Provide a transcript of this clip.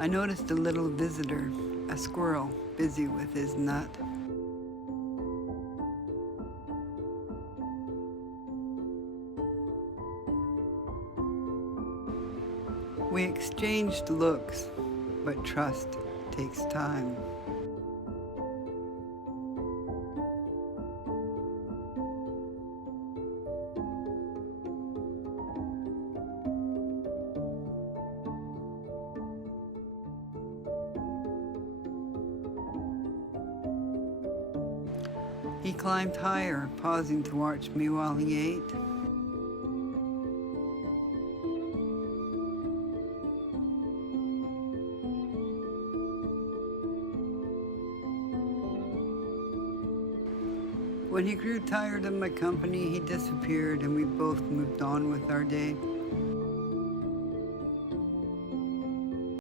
I noticed a little visitor, a squirrel, busy with his nut. We exchanged looks, but trust takes time. He climbed higher, pausing to watch me while he ate. When he grew tired of my company, he disappeared and we both moved on with our day.